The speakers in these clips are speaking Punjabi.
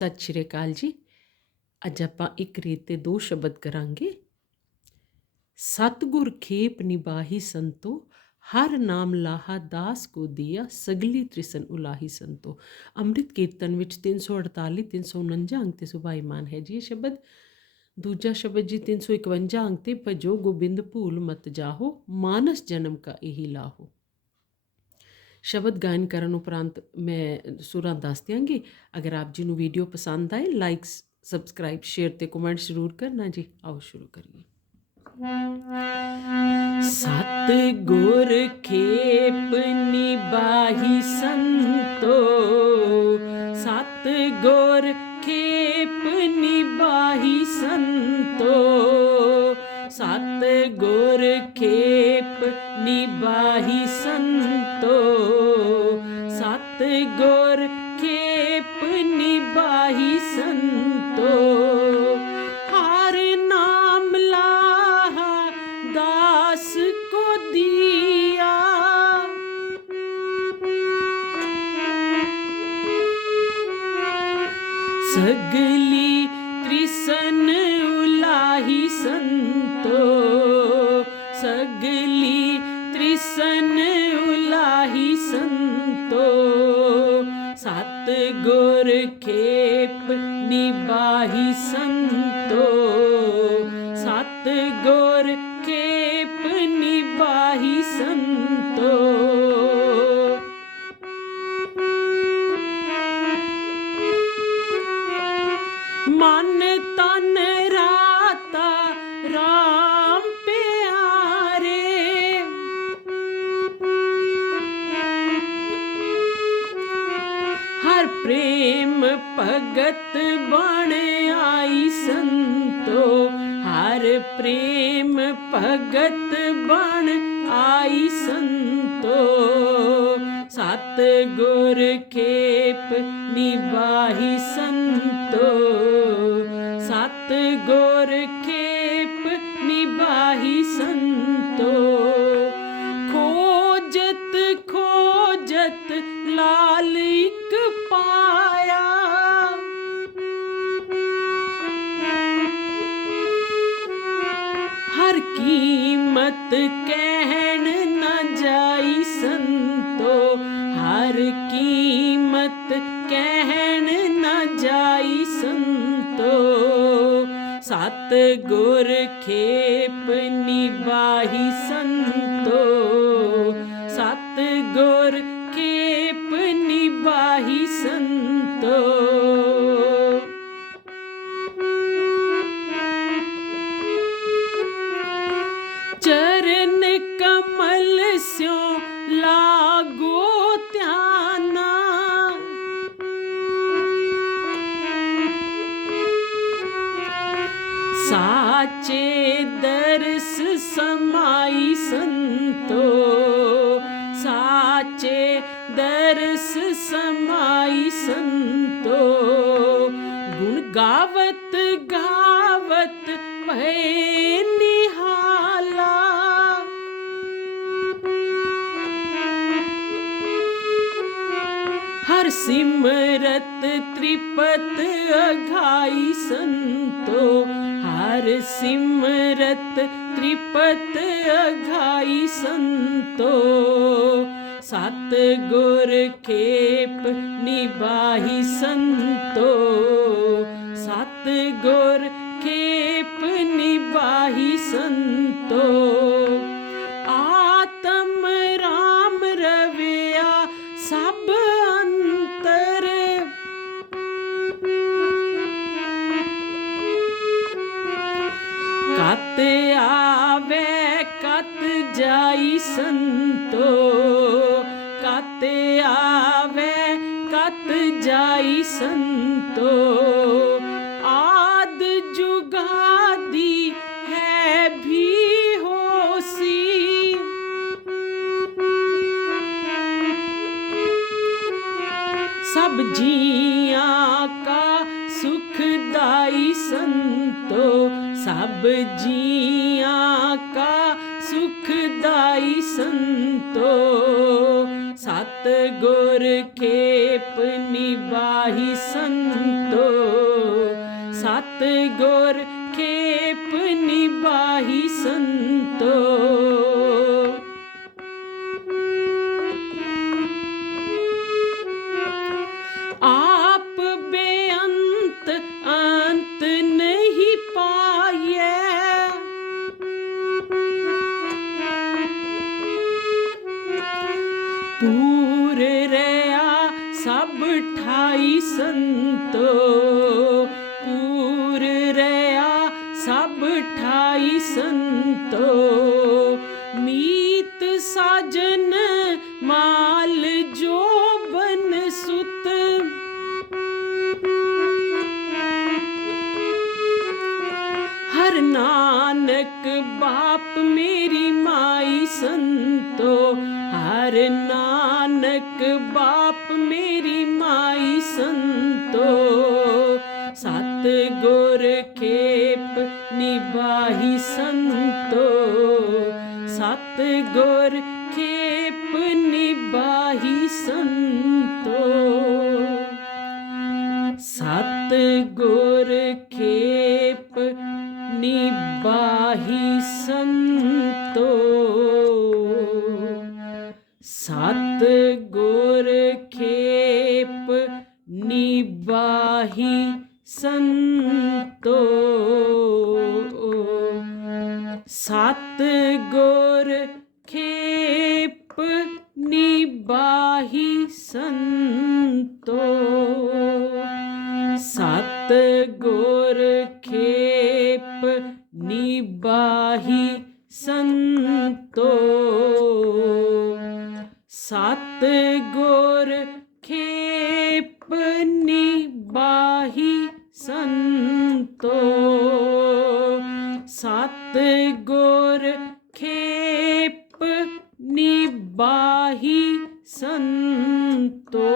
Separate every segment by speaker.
Speaker 1: ਸਤਿ ਸ਼੍ਰੀ ਅਕਾਲ ਜੀ। ਅੱਜ ਆਪਾਂ ਇੱਕ ਰੀਤ ਤੇ ਦੋ ਸ਼ਬਦ ਕਰਾਂਗੇ। ਸਤਗੁਰ ਖੇਪ ਨਿਬਾਹੀ ਸੰਤੋ, ਹਰ ਨਾਮ ਲਾਹਾ ਦਾਸ ਕੋ ਦਿਆ, ਸਗਲੀ ਤ੍ਰਿਸਨ ਉਲਾਹੀ ਸੰਤੋ। ਅੰਮ੍ਰਿਤ ਕੀਰਤਨ ਵਿੱਚ 348 349 ਅੰਕ ਤੇ ਸੁਭਾਈਮਾਨ ਹੈ ਜੀ ਇਹ ਸ਼ਬਦ। ਦੂਜਾ ਸ਼ਬਦ ਜੀ 351 ਅੰਕ ਤੇ ਭਜੋ ਗੋਬਿੰਦ ਭੂਲ ਮਤ ਜਾਹੋ, ਮਾਨਸ ਜਨਮ ਕਾ ਇਹੀ ਲਾਹੋ। ਸ਼ਬਦ ਗਾਇਨ ਕਰਨ ਉਪਰੰਤ ਮੈਂ ਸੁਰਾਂ ਦੱਸ ਦਿਆਂਗੀ। ਅਗਰ ਆਪ ਜੀ ਨੂੰ ਵੀਡੀਓ ਪਸੰਦ ਆਏ ਲਾਈਕ ਸਬਸਕ੍ਰਾਈਬ ਸ਼ੇਅਰ ਤੇ ਕਮੈਂਟ ਜ਼ਰੂਰ ਕਰਨਾ ਜੀ। ਆਓ ਸ਼ੁਰੂ ਕਰੀਏ। ਸਤ ਗੁਰ ਖੇਪ ਨਿਬਾਹੀ ਸੰਤੋ ਸਤ ਗੁਰ ਖੇਪ ਨਿਬਾਹੀ ਸੰਤੋ ਸਤ ਗੁਰ ਖੇਪ ਨਿਬਾਹੀ ਸੰਤੋ। सगली त्रिसन उ संतो। सगली कृस उलाहि सात गोर खेप निबाहि संतो। ਪ੍ਰੇਮ ਭਗਤ ਬਣ ਆਈ ਸੰਤੋ। ਸਤ ਗੁਰ ਖੇਪ ਨਿਬਾਹੀ ਸੰਤੋ। ਸਤ ਗੁਰ ਕੀਮਤ ਕਹਿਣ ਨਾ ਜਾਈ ਸੰਤੋ, ਹਰ ਕੀਮਤ ਕਹਿਣ ਨਾ ਜਾਈ ਸੰਤੋ। ਸਤ ਗੁਰ ਖੇਪ ਨਿਬਾਹੀ ਸੰਤੋ साचे दर्स समाई संतो। साचे दर्स समाई संतो। गुण गावत गावत भय सिमरत त्रिपत अघाई संतो। ਹਰ ਸਿਮਰਤ ਤ੍ਰਿਪਤ ਅਘਾਈ ਸੰਤੋ ਸਤ ਗੁਰ ਖੇਪ ਨਿਬਾਹੀ ਸੰਤੋ ਸਤ ਗੁਰ ਖੇਪ ਨਿਬਾਹੀ ਸੰਤੋ ਕਤ ਆਵੇ ਕਤ ਜਾਈ ਸੰਤੋ, ਕਤ ਆਵੇ ਕਤ ਜਾਈ ਸੰਤੋ। ਆਦ ਜੁਗਾਦੀ ਹੈ ਵੀ ਹੋਸੀ। ਸਭ ਜੀਆਂ ਕਾ ਸੁਖਦਾਈ ਸੰਤੋ ਸਭ ਜੀਆਂ ਕਾ ਸੁਖਦਾਈ ਸੰਤੋ ਸਤ। ਗੁਰ ਖੇਪ ਨਿਬਾਹੀ ਸੰਤੋ। ਸਤ ਗੁਰ ਖੇਪ ਨਿਭਾਹੀ ਸੰਤੋ। ਪੂਰ ਰਿਆ ਸਭ ਠਾਈ ਸੰਤੋ। ਪੂਰ ਰਿਆ ਸਭ ਠਾਈ ਸੰਤੋ। ਮੀਤ ਸਾਜਨ ਮਾਲ ਜੋਬਨ ਸੁਤ। ਹਰ ਨਾਨਕ ਬਾਪ ਮੇਰੀ ਮਾਈ ਸੰਤੋ। ਹਰ ਨਾਨਕ, ਬਾਪ ਮੇਰੀ ਮਾਈ ਸੰਤੋ। ਸਤ ਗੁਰ ਖੇਪ ਨਿਬਾਹੀ ਸੰਤੋ। ਸਤ ਗੁਰ ਖੇਪ ਨਿਬਾਹੀ ਸੰਤੋ। ਸਤ ਗੁਰ ਖੇਪ ਨਿਬਾਹੀ ਸੰਤੋ। ਸਤ ਗੁਰ ਖੇਪ ਨਿਬਾਹੀ ਸੰਤੋ। ਸਤ ਗੁਰ ਖੇਪ ਨਿਬਾਹੀ ਸੰਤੋ। ਸਤ ਗੁਰ ਖੇਪ ਨਿਬਾਹੀ ਸੰਤੋ। ਸਤ ਗੁਰ ਖੇਪ ਨਿਬਾਹੀ ਸੰਤੋ। ਸਤ ਗੁਰ ਖੇਪ ਨਿਬਾਹੀ ਸੰਤੋ।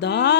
Speaker 1: ਦਾਸ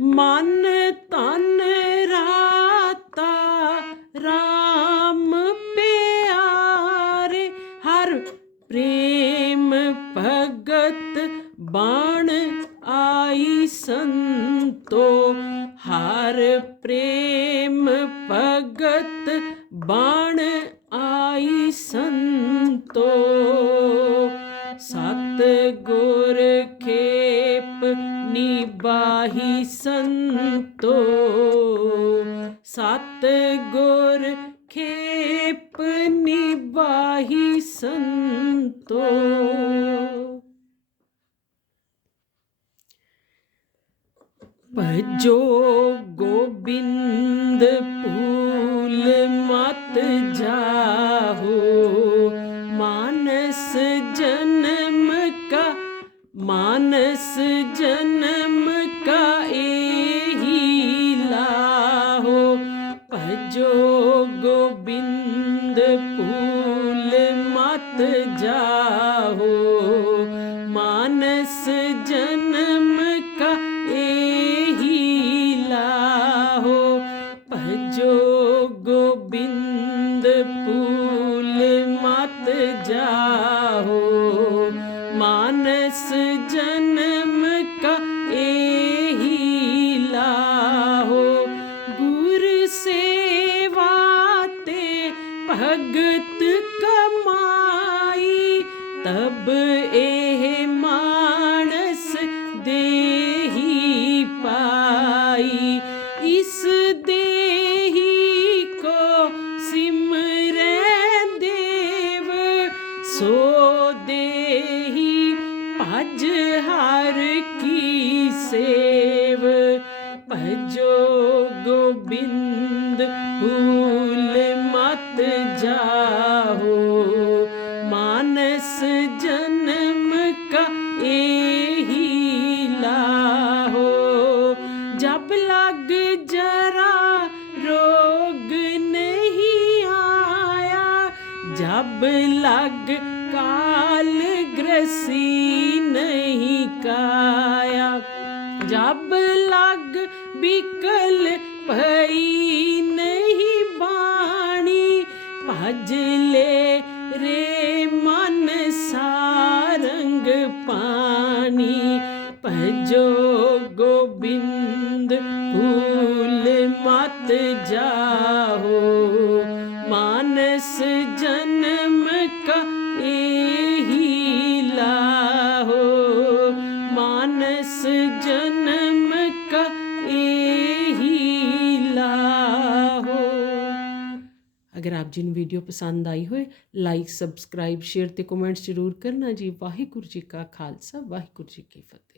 Speaker 1: ਮਨ ਤਨ ਰਾਤਾ RAM ਪਿਆਰੇ, ਹਰ ਪ੍ਰੇਮ ਭਗਤ ਬਾਣ ਆਈ ਸੰਤੋ, ਹਰ ਪ੍ਰੇਮ ਭਗਤ ਬਾਣ ਆਈ ਸੰਤੋ। ਸਤ ਗੁਰ ਖੇਪ ਨਿਬਾਹੀ ਸੰਤੋ ਸਤ ਗੁਰ ਖੇਪ ਨਿਬਾਹੀ ਸੰਤੋ ਭਜੋ ਗੋਬਿੰਦ ਭੂਲ ਮਤ ਜਾਹੋ ਮਾਨਸ ਜਨਮ ਕਾ ਮਾਨਸ ਜਨਮ ਜੋ ਗੋਬਿੰਦ ਭੂਲ ਮਤ ਜਾਹੋ, ਮਾਨਸ ਜਨਮ ਕਾ ਏਹੀ ਲਾਹੋ। ਭਜੋ ਗੋਬਿੰਦ ਭੂਲ ਮਤ ਜਾਹੋ, ਮਾਨਸ ਜਨਮ ਜਿਸ ਦੇਹੀ ਕੋ ਸਿਮਰੈ ਦੇਵ ਸੋ ਦੇਹੀ ਭਜ ਹਰ ਕੀ ਸੇਵ। ਭਜੋ ਗੋਬਿੰਦ, ਭੂਲ ਮਤ ਜਾਹੋ, ਮਾਨਸ ਜਨ बिकल भई नहीं बाणी भजले रे मन सारंग पानी भजो गोविन्द भूल मत जा ਅਗਰ ਆਪ ਜੀ ਨੂੰ ਵੀਡੀਓ ਪਸੰਦ ਆਈ ਹੋਏ ਲਾਈਕ ਸਬਸਕ੍ਰਾਈਬ ਸ਼ੇਅਰ ਤੇ ਕਮੈਂਟਸ ਜ਼ਰੂਰ ਕਰਨਾ ਜੀ। ਵਾਹਿਗੁਰੂ ਜੀ ਕਾ ਖਾਲਸਾ, ਵਾਹਿਗੁਰੂ ਜੀ ਕੀ ਫਤਿਹ।